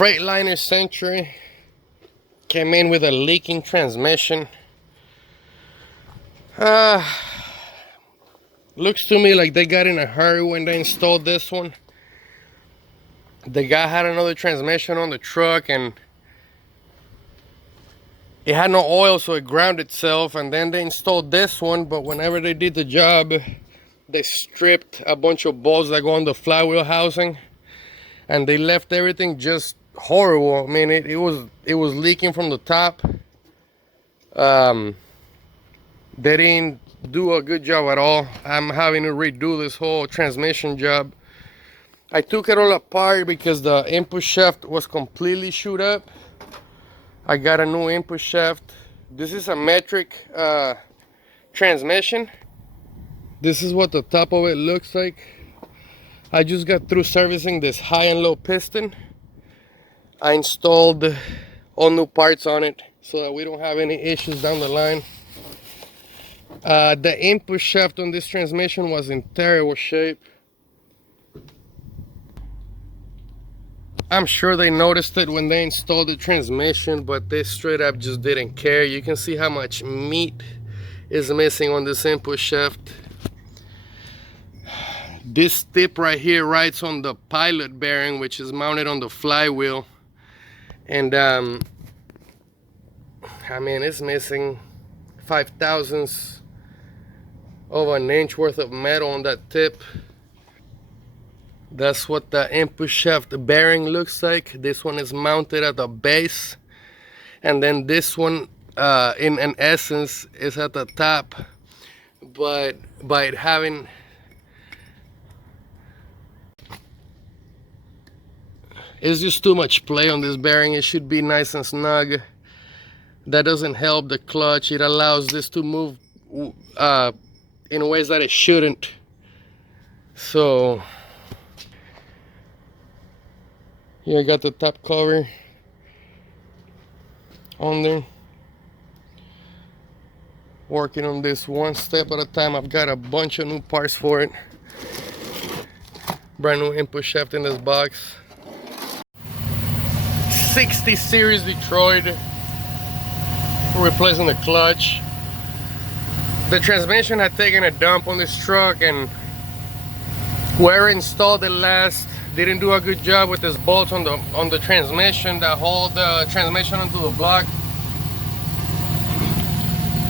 Freightliner Century came in with a leaking transmission. Looks to me like they got in a hurry when they installed this one. The guy had another transmission on the truck and it had no oil, so it ground itself, and then they installed this one. But whenever they did the job, they stripped a bunch of bolts that go on the flywheel housing, and they left everything just horrible. I mean, it was leaking from the top. They didn't do a good job at all. I'm having to redo this whole transmission job. I took it all apart because the input shaft was completely chewed up. I got a new input shaft. This is a metric transmission. This is what the top of it looks like. I just got through servicing this high and low piston. I installed all new parts on it so that we don't have any issues down the line. The input shaft on this transmission was in terrible shape. I'm sure they noticed it when they installed the transmission, but they straight up just didn't care. You can see how much meat is missing on this input shaft. This tip right here rides on the pilot bearing, which is mounted on the flywheel. And I mean, it's missing 0.005 of an inch worth of metal on that tip. That's what the input shaft bearing looks like. This one is mounted at the base, and then this one in an essence is at the top. But by it having it's just too much play on this bearing. It should be nice and snug. That doesn't help the clutch. It allows this to move in ways that it shouldn't. So here I got the top cover on there. Working on this one step at a time. I've got a bunch of new parts for it. Brand new input shaft in this box. 60 series Detroit. We're replacing the clutch. The transmission had taken a dump on this truck, and whoever installed it last didn't do a good job with this bolt on the transmission that hold the transmission onto the block.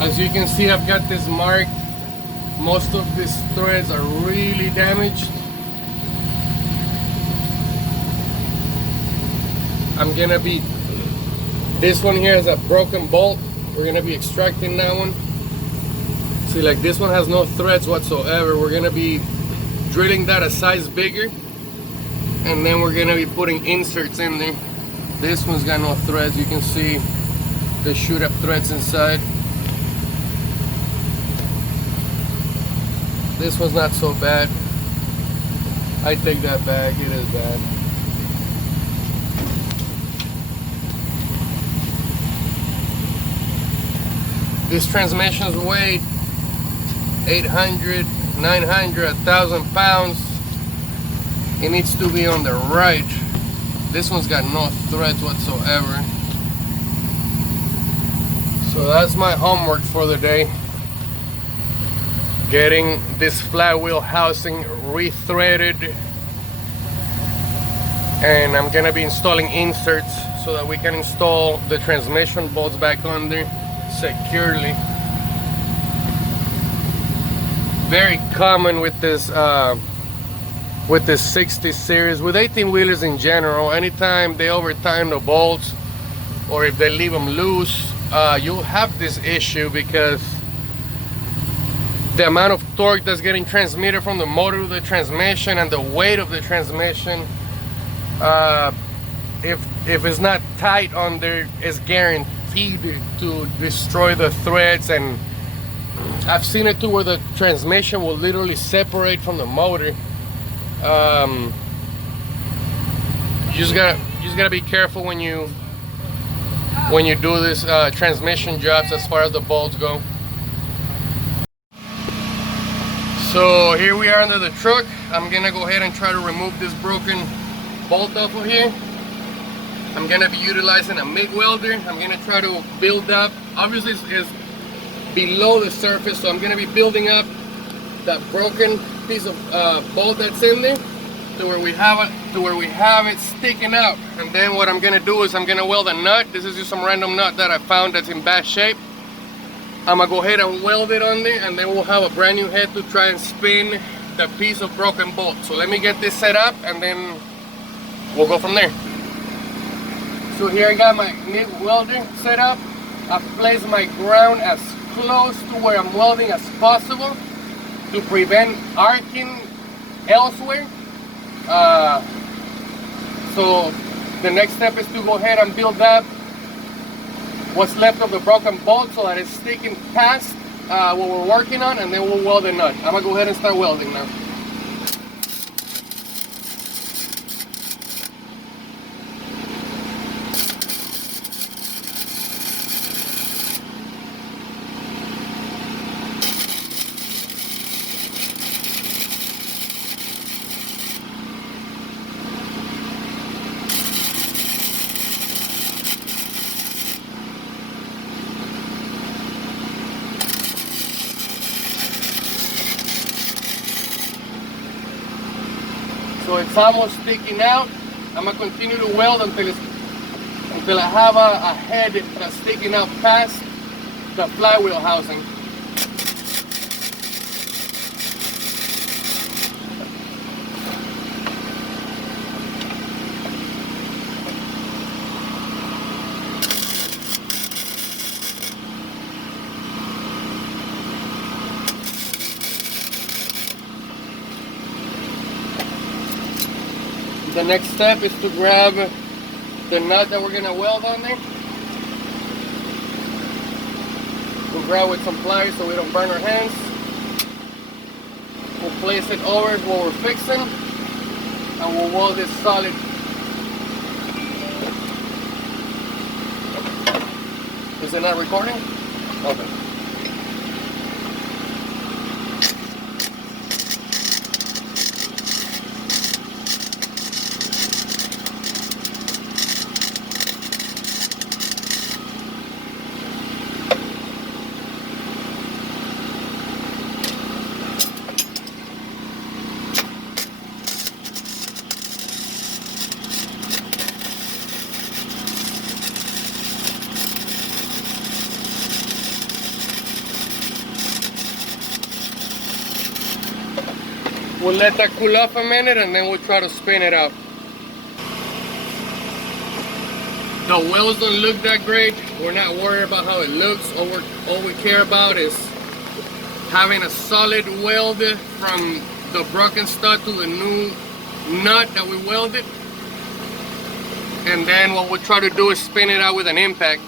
As you can see, I've got this marked. Most of these threads are really damaged. This one here has a broken bolt. We're gonna be extracting that one. See, like this one has no threads whatsoever. We're gonna be drilling that a size bigger, and then we're gonna be putting inserts in there. This one's got no threads. You can see the shoot up threads inside. This one's not so bad. I take that back, it is bad. This transmission's weight 800, 900, 1,000 pounds. It needs to be on the right. This one's got no threads whatsoever. So that's my homework for the day. Getting this flywheel housing rethreaded. And I'm gonna be installing inserts so that we can install the transmission bolts back under securely. Very common with this 60 series, with 18 wheelers in general. Anytime they overtime the bolts, or if they leave them loose, you'll have this issue because the amount of torque that's getting transmitted from the motor to the transmission and the weight of the transmission, if it's not tight on there, it's guaranteed to destroy the threads. And I've seen it too where the transmission will literally separate from the motor. You just gotta be careful when you do this transmission jobs as far as the bolts go. So here we are under the truck. I'm gonna go ahead and try to remove this broken bolt off of here. I'm gonna be utilizing a MIG welder. I'm gonna try to build up, obviously it's below the surface, so I'm gonna be building up that broken piece of bolt that's in there to where we have it sticking out. And then what I'm gonna do is I'm gonna weld a nut. This is just some random nut that I found that's in bad shape. I'm gonna go ahead and weld it on there, and then we'll have a brand new head to try and spin the piece of broken bolt. So let me get this set up and then we'll go from there. So here I got my MIG welder set up. I've placed my ground as close to where I'm welding as possible to prevent arcing elsewhere. So the next step is to go ahead and build up what's left of the broken bolt so that it's sticking past what we're working on, and then we'll weld the nut. I'm gonna go ahead and start welding now. So it's almost sticking out. I'm gonna continue to weld until I have a head that's sticking out past the flywheel housing. The next step is to grab the nut that we're gonna weld on there. We'll grab with some pliers so we don't burn our hands. We'll place it over what we're fixing, and we'll weld this solid. Is it not recording? Okay. We'll let that cool off a minute, and then we'll try to spin it out. The welds don't look that great. We're not worried about how it looks. All we care about is having a solid weld from the broken stud to the new nut that we welded. And then what we'll try to do is spin it out with an impact.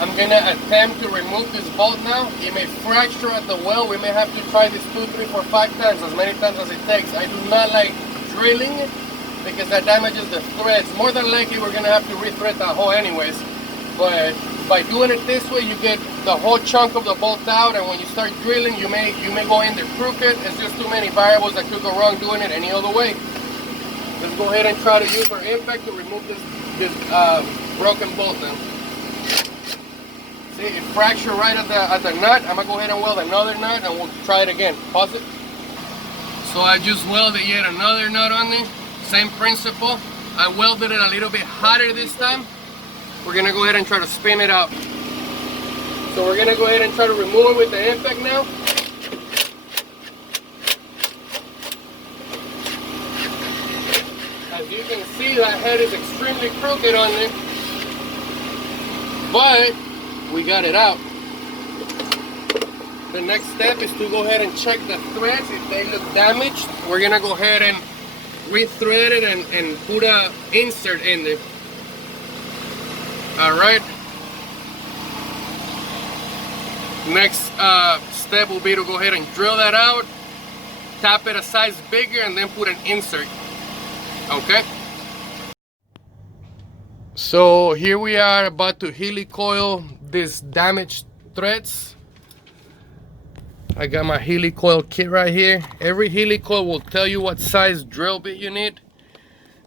I'm gonna attempt to remove this bolt now. It may fracture at the weld. We may have to try this 2, 3, 4, 5 times, as many times as it takes. I do not like drilling because that damages the threads. More than likely we're gonna have to rethread that hole anyways. But by doing it this way, you get the whole chunk of the bolt out, and when you start drilling, you may go in there crooked. It's just too many variables that could go wrong doing it any other way. Let's go ahead and try to use our impact to remove this broken bolt now. See, it fractured right at the nut. I'm gonna go ahead and weld another nut, and we'll try it again. Pause it. So I just welded yet another nut on there. Same principle. I welded it a little bit hotter this time. We're gonna go ahead and try to spin it out. So we're gonna go ahead and try to remove it with the impact now. As you can see, that head is extremely crooked on there, but we got it out. The next step is to go ahead and check the threads. If they look damaged, we're gonna go ahead and rethread it and put a insert in there. All right. Next step will be to go ahead and drill that out, tap it a size bigger, and then put an insert. Okay. So here we are about to helicoil these damaged threads. I got my helicoil kit right here. Every helicoil will tell you what size drill bit you need.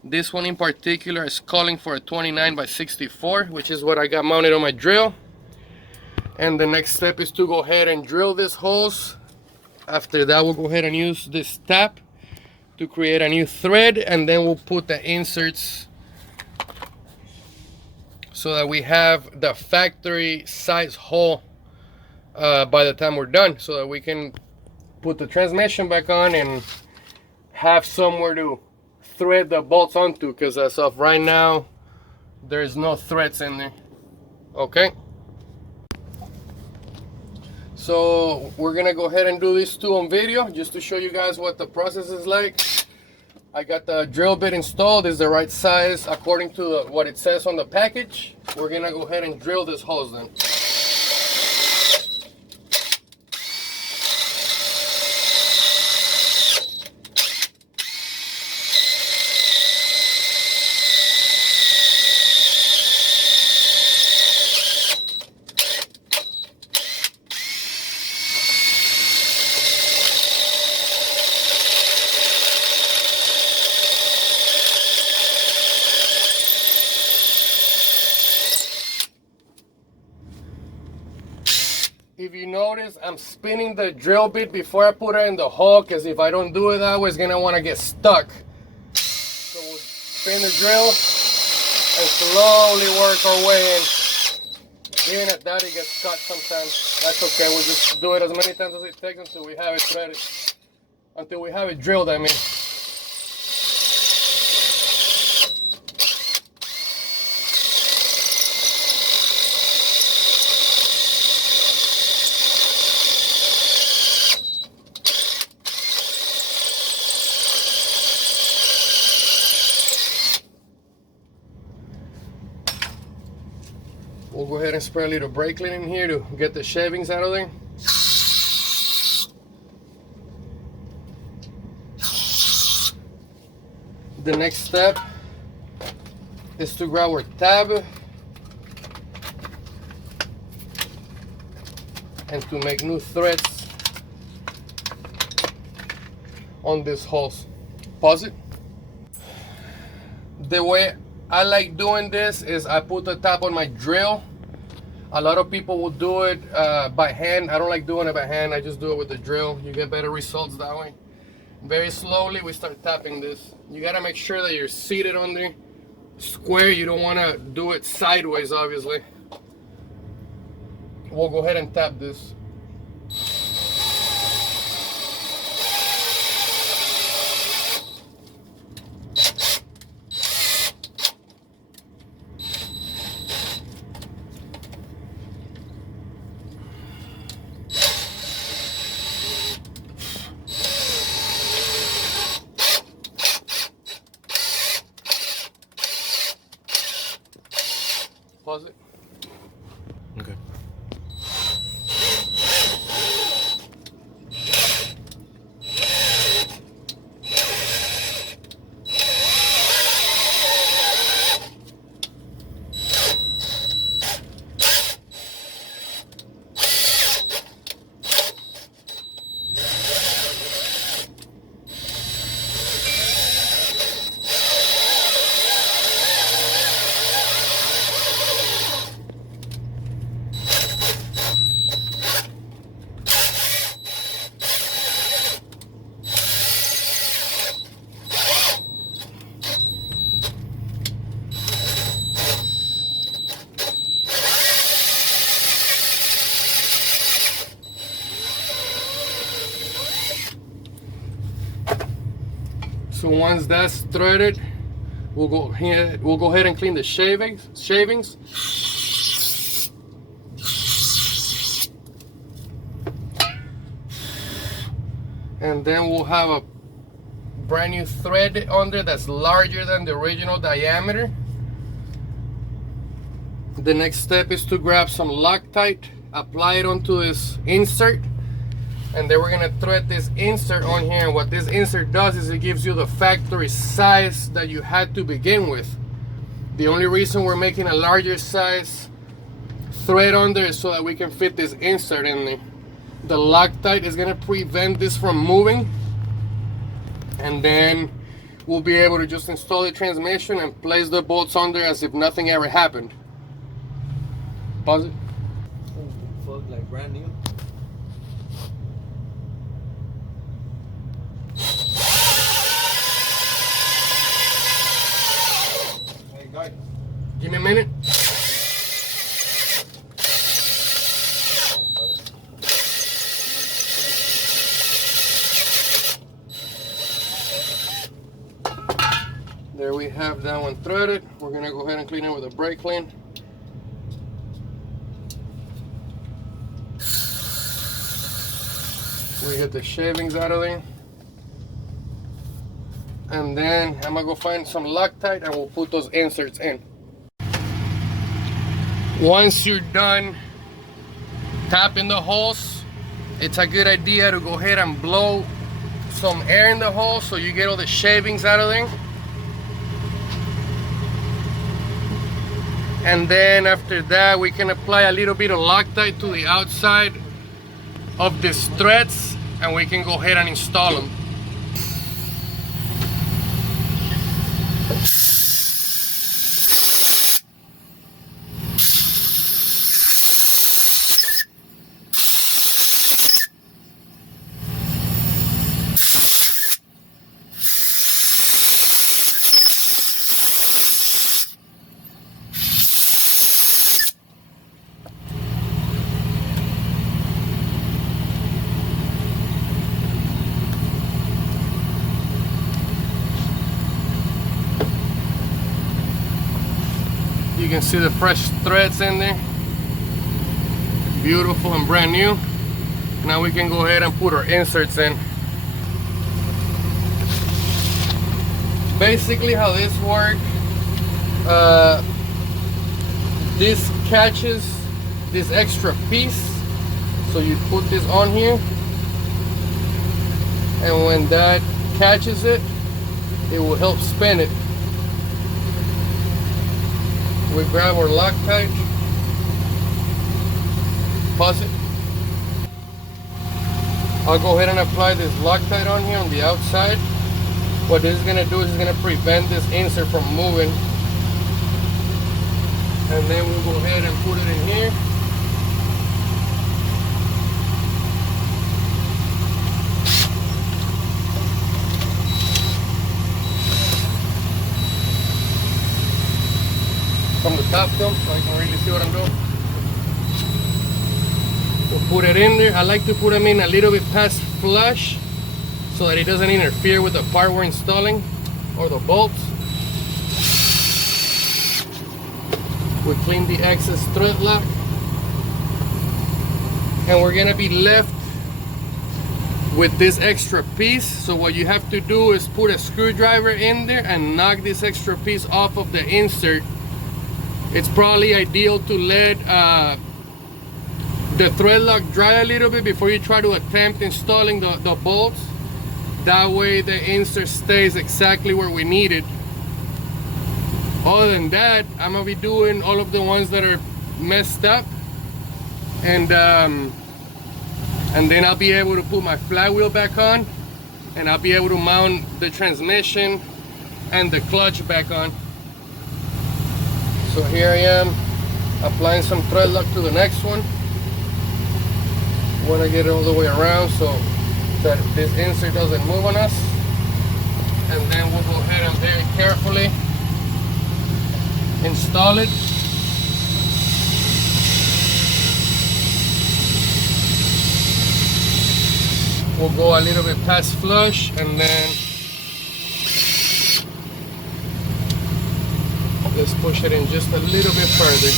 This one in particular is calling for a 29 by 64, which is what I got mounted on my drill. And the next step is to go ahead and drill these holes. After that, we'll go ahead and use this tap to create a new thread, and then we'll put the inserts so that we have the factory size hole by the time we're done, so that we can put the transmission back on and have somewhere to thread the bolts onto, because as of right now there's no threads in there. Okay, so we're gonna go ahead and do these two on video just to show you guys what the process is like. I got the drill bit installed. It's the right size according to what it says on the package. We're gonna go ahead and drill this holes then. If you notice, I'm spinning the drill bit before I put it in the hole, because if I don't do it that way, it's gonna want to get stuck. So we'll spin the drill and slowly work our way in. Even at that, it gets cut sometimes. That's okay. We'll just do it as many times as it takes until we have it threaded. Until we have it drilled, I mean. We'll go ahead and spray a little brake clean in here to get the shavings out of there. The next step is to grab our tab and to make new threads on these holes. Pause it. The way I like doing this is I put the tap on my drill. A lot of people will do it by hand. I don't like doing it by hand. I just do it with the drill. You get better results that way. Very slowly we start tapping this. You gotta make sure that you're seated on there square. You don't want to do it sideways, obviously. We'll go ahead and tap this. Pause it. Okay. So once that's threaded, we'll go ahead and clean the shavings. And then we'll have a brand new thread on there that's larger than the original diameter. The next step is to grab some Loctite, apply it onto this insert, and then we're gonna thread this insert on here. And what this insert does is it gives you the factory size that you had to begin with. The only reason we're making a larger size thread on there is so that we can fit this insert in there. The Loctite is gonna prevent this from moving, and then we'll be able to just install the transmission and place the bolts on there as if nothing ever happened. Pause it. Oh, fuck, like brand new. Hey, guy. Give me a minute. There we have that one threaded. We're gonna go ahead and clean it with a brake clean. We get the shavings out of there. And then I'm gonna go find some Loctite and we'll put those inserts in. Once you're done tapping the holes, it's a good idea to go ahead and blow some air in the hole so you get all the shavings out of there. And then after that, we can apply a little bit of Loctite to the outside of these threads and we can go ahead and install them. You can see the fresh threads in there. Beautiful and brand new. Now we can go ahead and put our inserts in. Basically how this works, this catches this extra piece. So you put this on here, and when that catches it, it will help spin it. We grab our Loctite, pause it. I'll go ahead and apply this Loctite on here on the outside. What this is gonna do is it's gonna prevent this insert from moving. And then we'll go ahead and put it in here. From the top though, so I can really see what I'm doing. We'll put it in there. I like to put them in a little bit past flush so that it doesn't interfere with the part we're installing or the bolts. We clean the excess thread lock, and we're gonna be left with this extra piece. So what you have to do is put a screwdriver in there and knock this extra piece off of the insert. It's probably ideal to let the thread lock dry a little bit before you try to attempt installing the bolts. That way the insert stays exactly where we need it. Other than that, I'm gonna be doing all of the ones that are messed up, and then I'll be able to put my flywheel back on, and I'll be able to mount the transmission and the clutch back on. So here I am applying some thread lock to the next one. Want to get it all the way around so that this insert doesn't move on us. And then we'll go ahead and very carefully install it. We'll go a little bit past flush, and then let's push it in just a little bit further.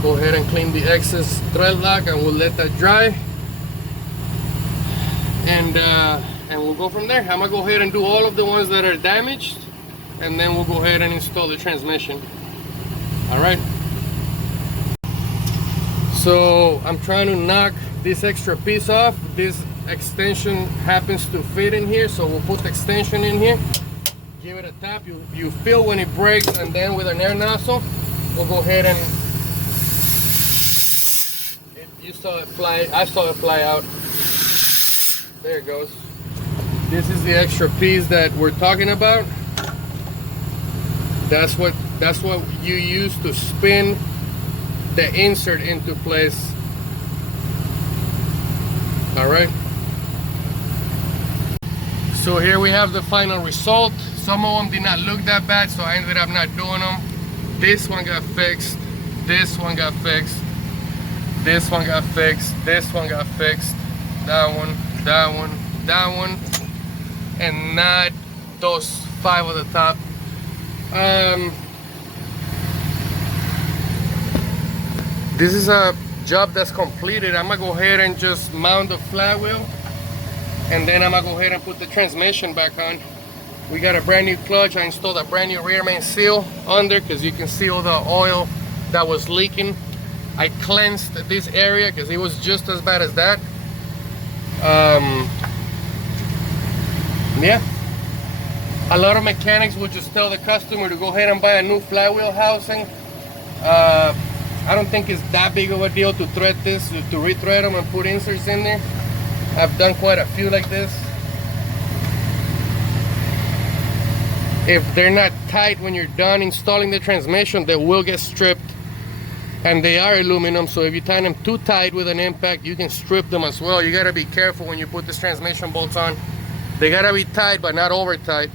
Go ahead and clean the excess thread lock, and we'll let that dry. And we'll go from there. I'm gonna go ahead and do all of the ones that are damaged, and then we'll go ahead and install the transmission. All right. So I'm trying to knock this extra piece off. This extension happens to fit in here, so we'll put the extension in here. Give it a tap. You feel when it breaks, and then with an air nozzle, we'll go ahead and You saw it fly. I saw it fly out. There it goes. This is the extra piece that we're talking about. That's what you use to spin the insert into place. All right. So here we have the final result. Some of them did not look that bad, so I ended up not doing them. This one got fixed. This one got fixed. This one got fixed. This one got fixed. That one, that one, that one, and not those 5 at the top. This is a job that's completed. I'm gonna go ahead and just mount the flywheel, and then I'm gonna go ahead and put the transmission back on. We got a brand new clutch. I installed a brand new rear main seal under, because you can see all the oil that was leaking. I cleansed this area because it was just as bad as that. Yeah, a lot of mechanics will just tell the customer to go ahead and buy a new flywheel housing. I don't think it's that big of a deal to thread this, to rethread them and put inserts in there. I've done quite a few like this. If they're not tight when you're done installing the transmission, they will get stripped. And they are aluminum, so if you tie them too tight with an impact, you can strip them as well. You gotta be careful when you put this transmission bolts on. They gotta be tight, but not over tight.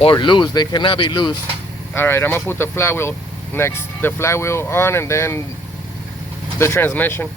Or loose, they cannot be loose. All right, I'm gonna put the flywheel next. The flywheel on, and then the transmission.